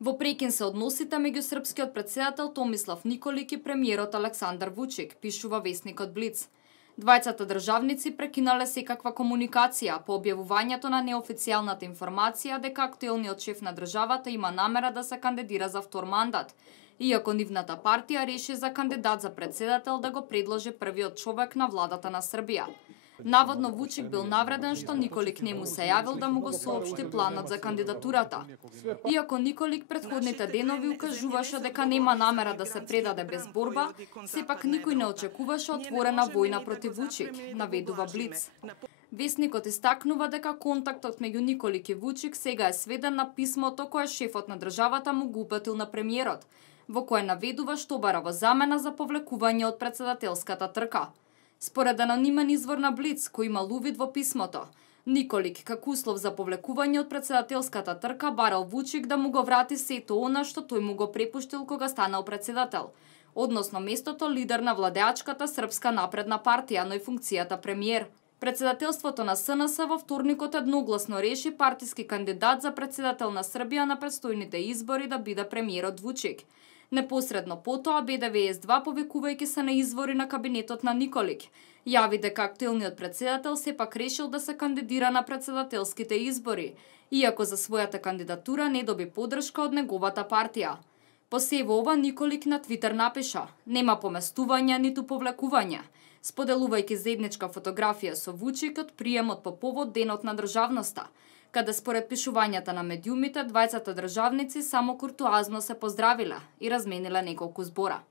Во прекин се односите меѓу српскиот претседател Томислав Николик и премиерот Александар Вучик, пишува весникот Блиц. Двајцата државници прекинале секаква комуникација по објавувањето на неофицијалната информација дека актуелниот шеф на државата има намера да се кандидира за втор мандат, иако нивната партија реши за кандидат за претседател да го предложи првиот човек на владата на Србија. Наводно Вучик бил навреден што Николик не му се јавил да му го соопшти планот за кандидатурата. Иако Николик претходните денови укажуваше дека нема намера да се предаде без борба, сепак никој не очекуваше отворена војна против Вучик, наведува Блиц. Весникот истакнува дека контактот меѓу Николик и Вучик сега е сведен на писмото кое шефот на државата му го упатил на премиерот, во кое наведува што бара во замена за повлекување од претседателската трка. Според анонимен извор на Блиц, кој имал увид во писмото, Николик, како услов за повлекување од претседателската трка, барал Вучик да му го врати сето она што тој му го препуштил кога станал претседател, односно местото лидер на владеачката Српска напредна партија, но и функцијата премиер. Председателството на СНС во вторникот едногласно реши партиски кандидат за претседател на Србија на предстојните избори да биде премиерот Вучик. Непосредно потоа БДВС-2, повикувајќи се на извори на кабинетот на Николик, јави дека актуелниот претседател сепак решил да се кандидира на претседателските избори, иако за својата кандидатура не доби поддршка од неговата партија. По сево ова Николик на Твитер напиша: "Нема поместување ниту повлекување", споделувајќи заедничка фотографија со Вучик од приемот по повод Денот на државноста, каде според пишувањата на медиумите двајцата државници само куртуазно се поздравиле и размениле неколку збора.